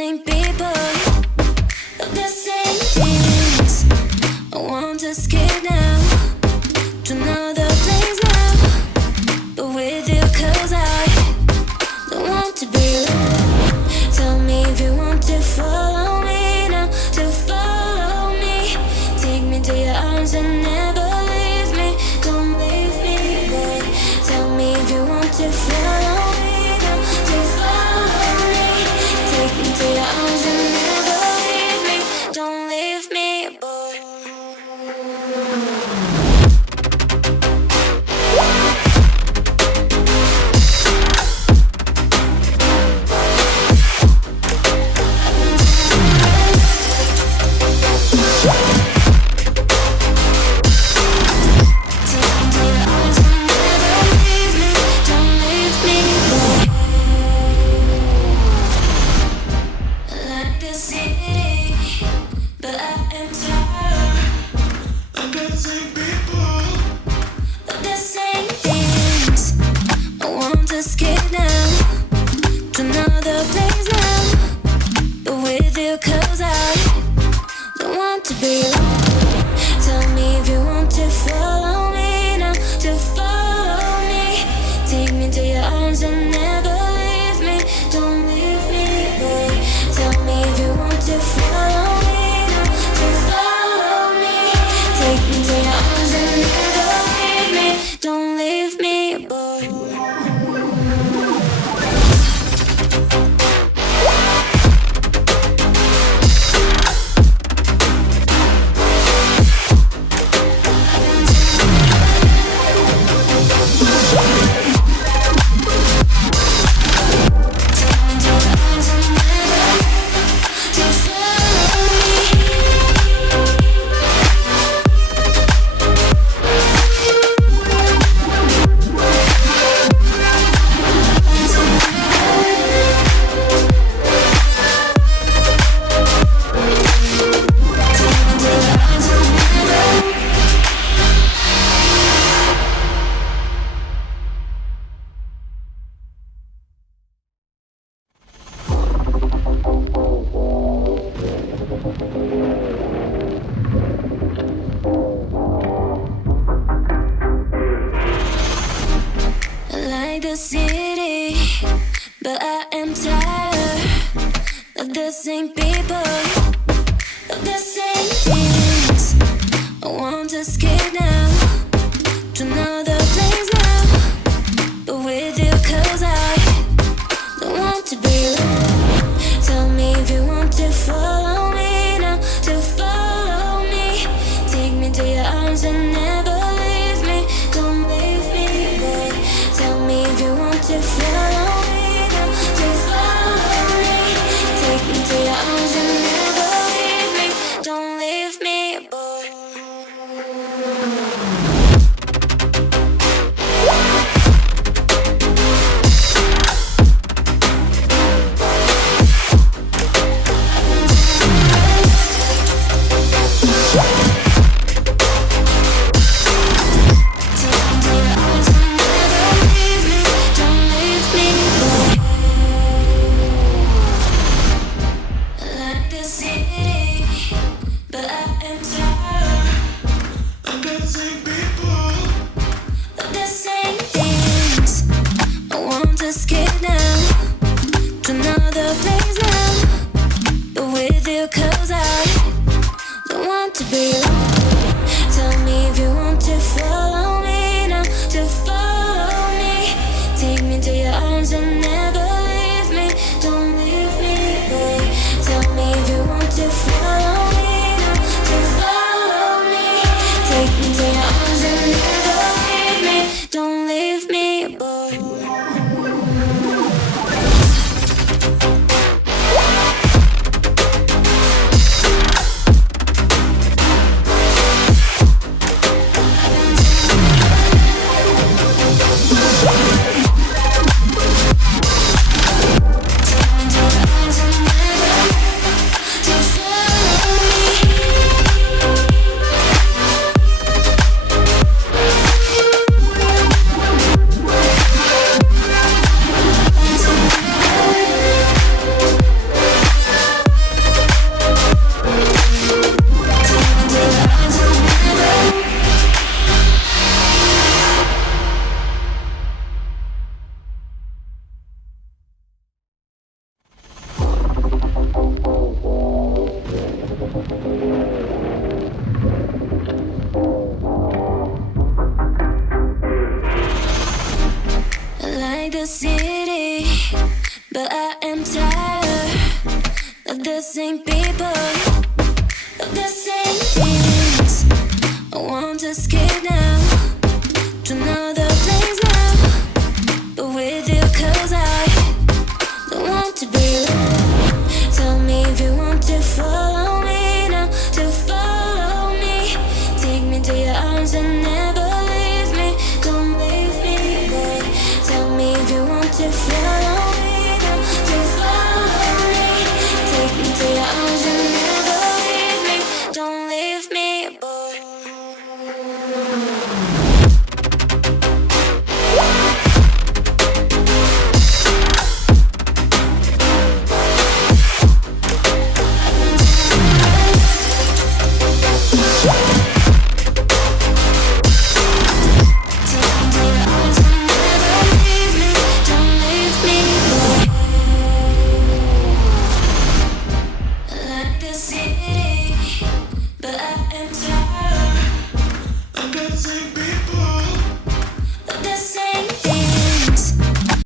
same people, of the same things. I want to escape now to another place now, but with you, 'cause I don't want to be alone. Tell me if you want to follow me now, to follow me. Take me to your arms and never leave me. Don't leave me, boy. Tell me if you want to follow me now, to follow me. Take me to your arms and never leave me. Don't leave me, boy. The city, but I am tired of the same people, of the same things. I want to escape now to another place now, but with you, 'cause I don't want to be alone. Tell me if you want to follow me now, to follow me. Take me to your arms and never leave me. Don't leave me, boy. Tell me if you want to follow me now, to follow me. Take me to your arms and never leave me. Don't leave me, boy. Don't leave me, boy. same people, of the same things. I want to escape now to another place now, but with you 'cause I don't want to be alone. Tell me if you want to follow me now, to follow me. Take me to your arms and never leave me. Don't leave me, boy. Tell me if you want to follow me.